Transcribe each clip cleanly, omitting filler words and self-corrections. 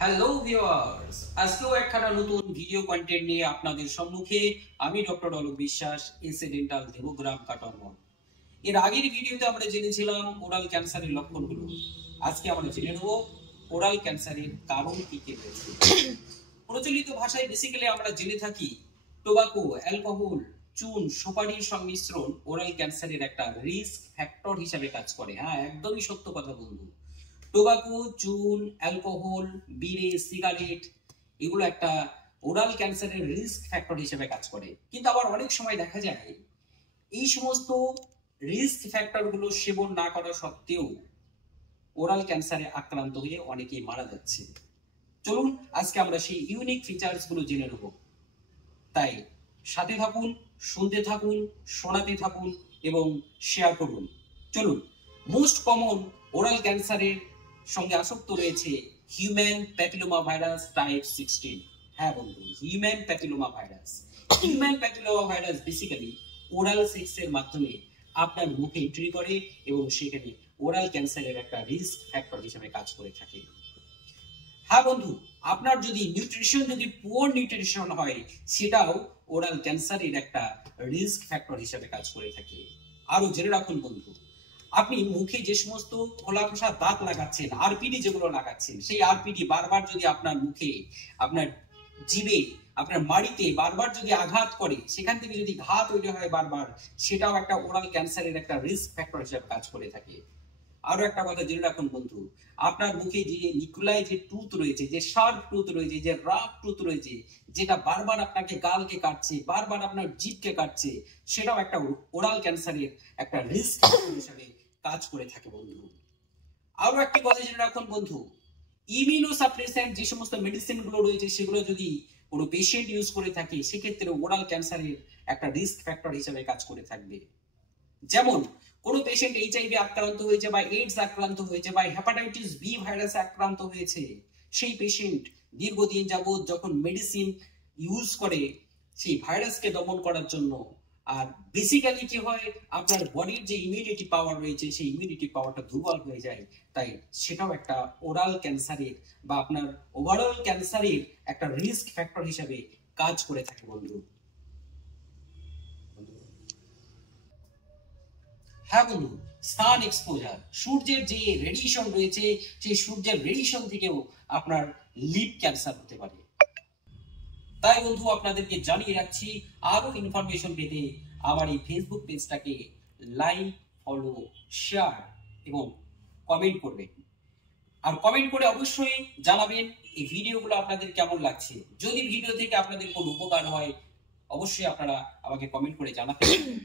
Hello viewers, আজকেও একখানা নতুন ভিডিও কন্টেন্ট নিয়ে আপনাদের সম্মুখে আমি ডক্টর অলোক বিশ্বাস, এসিডেন্টাল দেবগ্রাম কাটোয়া। এর আগের ভিডিওতে আমরা জেনেছিলাম ওরাল ক্যান্সারের লক্ষণগুলো। আজকে আমরা জেনে নেব ওরাল ক্যান্সারের কারণ কি কি রয়েছে। প্রচলিত ভাষায় বেসিক্যালি আমরা জেনে থাকি টোবাকো, অ্যালকোহল, চুন, সুপারির সংমিশ্রণ ওরাল ক্যান্সারের একটা রিস্ক ফ্যাক্টর হিসেবে কাজ করে। হ্যাঁ, একদমই সত্য কথা বন্ধু। টোবাকো, চুন, অ্যালকোহল, বিড়ি, সিগারেট এগুলো একটা ওরাল ক্যান্সারের রিস্ক ফ্যাক্টর হিসেবে কাজ করে। কিন্তু আবার অনেক সময় দেখা যায় এই সমস্ত রিস্ক ফ্যাক্টরগুলো সেবন না করা সত্ত্বেও ওরাল ক্যান্সারে আক্রান্ত হয়ে অনেকেই মারা যাচ্ছে। চলুন আজকে আমরা সেই ইউনিক ফিচার্স গুলো জেনে নেব। তাই সাথে থাকুন, শুনতে থাকুন, শোনাতে থাকুন এবং শেয়ার করুন। চলুন, মোস্ট কমন ওরাল ক্যান্সারের সঙ্গে আসক্ত রয়েছে হিউম্যান প্যাপিলোমা ভাইরাস টাইপ 16। হ্যাঁ বন্ধু, human papilloma virus. Human papilloma virus basically oral সেক্সের মাধ্যমে আপনার মুখে এন্ট্রি করে এবং সেখানে ওরাল ক্যান্সারের একটা রিস্ক ফ্যাক্টর হিসেবে কাজ করে থাকে। হ্যাঁ বন্ধু, আপনার যদি পুয়ার নিউট্রিশন হয়, সেটাও ওরাল ক্যান্সারের একটা রিস্ক ফ্যাক্টর হিসেবে কাজ করে থাকে। আরো জেনে রাখুন বন্ধু, আপনি মুখে যে সমস্ত খোলা খোসা দাঁত লাগাচ্ছেন, আরপিডি যেগুলো লাগাচ্ছেন, সেই আরপিডি বারবার যদি আপনার মুখে, আপনার জিভে, আপনার মাড়িতে বারবার যদি আঘাত করে, সেখান থেকে যদি ঘা তৈরি হয় বারবার, সেটাও একটা ওরাল ক্যান্সারের একটা রিস্ক ফ্যাক্টর হিসেবে কাজ করে থাকে। আরো একটা কথা জেনে রাখুন বন্ধু, আপনার মুখে যে নিকুলাই যে টুথ রয়েছে, যে শার্প টুথ রয়েছে, যে রাফ টুথ রয়েছে, যেটা বারবার আপনাকে গালকে কাটছে, বারবার আপনার জিভকে কাটছে, সেটাও একটা ওরাল ক্যান্সারের একটা রিস্ক হিসেবে কাজ করে থাকে বন্ধু। আরো একটি কথা জেনে রাখুন বন্ধু, ইমিউনোসাপ্রেসেন্ট যে সমস্ত মেডিসিন গুলো রয়েছে, সেগুলো যদি কোনো পেশেন্ট ইউজ করে থাকে, সেক্ষেত্রে ওরাল ক্যান্সারের একটা রিস্ক ফ্যাক্টর হিসেবে কাজ করে থাকবে। যেমন কোনো পেশেন্ট এইচআইভি আক্রান্ত হয়েছে বা এইডস আক্রান্ত হয়েছে বা হেপাটাইটিস বি ভাইরাসে আক্রান্ত হয়েছে, সেই পেশেন্ট দীর্ঘদিন যাবত যখন মেডিসিন ইউজ করে সেই ভাইরাসকে দমন করার জন্য, আর বেসিক্যালি কি হয়, আপনার বডির যে ইমিউনিটি পাওয়ার রয়েছে, সেই ইমিউনিটি পাওয়ারটা দুর্বল হয়ে যায়। তাই সেটাও একটা ওরাল ক্যান্সারের বা আপনার ওভারঅল ক্যান্সারের একটা রিস্ক ফ্যাক্টর হিসেবে কাজ করে থাকে বন্ধু। হ্যাঁ বন্ধু, সান এক্সপোজার, সূর্যের যে রেডিয়েশন রয়েছে, সেই সূর্যের রেডিয়েশন থেকেও আপনার লিপ ক্যান্সার হতে পারে। তাই বন্ধু আপনাদেরকে জানিয়ে রাখছি, আরো ইনফরমেশন পেতে আমার এই ফেসবুক পেজটাকে লাইক, ফলো, শেয়ার এবং কমেন্ট করবেন। আর কমেন্ট করে অবশ্যই জানাবেন এই ভিডিওগুলো আপনাদের কেমন লাগছে। যদি ভিডিও থেকে আপনাদের কোনো উপকার হয়, অবশ্যই আপনারা আমাকে কমেন্ট করে জানাতে পারেন।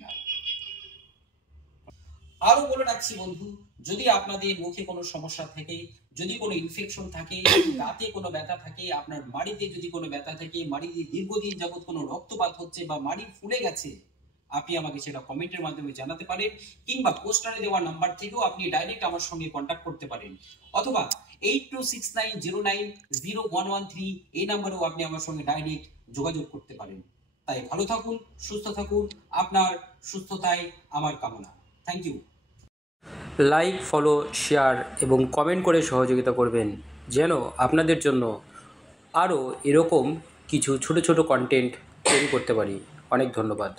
আরো বলে রাখছি বন্ধু, যদি আপনাদের মুখে কোনো সমস্যা থাকে, যদি কোনো ইনফেকশন থাকে, দাঁতে কোনো ব্যথা থাকে, আপনার মাড়িতে যদি কোনো ব্যথা থাকে, মাড়িতে দীর্ঘদিন যাবত কোনো রক্তপাত হচ্ছে বা মাড়ি ফুলে গেছে, আপনি আমাকে সেটা কমেন্টের মাধ্যমে জানাতে পারেন, কিংবা পোস্টারে দেওয়া নাম্বার থেকেও আপনি ডাইরেক্ট আমার সঙ্গে কন্ট্যাক্ট করতে পারেন, অথবা 8269090113 এই নাম্বারেও আপনি আমার সঙ্গে ডাইরেক্ট যোগাযোগ করতে পারেন। তাই ভালো থাকুন, সুস্থ থাকুন, আপনার সুস্থতায় আমার কামনা। Thank you. Like, follow, share এবং কমেন্ট করে সহযোগিতা করবেন, যেন আপনাদের জন্য আরও এরকম কিছু ছোট ছোট কন্টেন্ট তৈরি করতে পারি। অনেক ধন্যবাদ।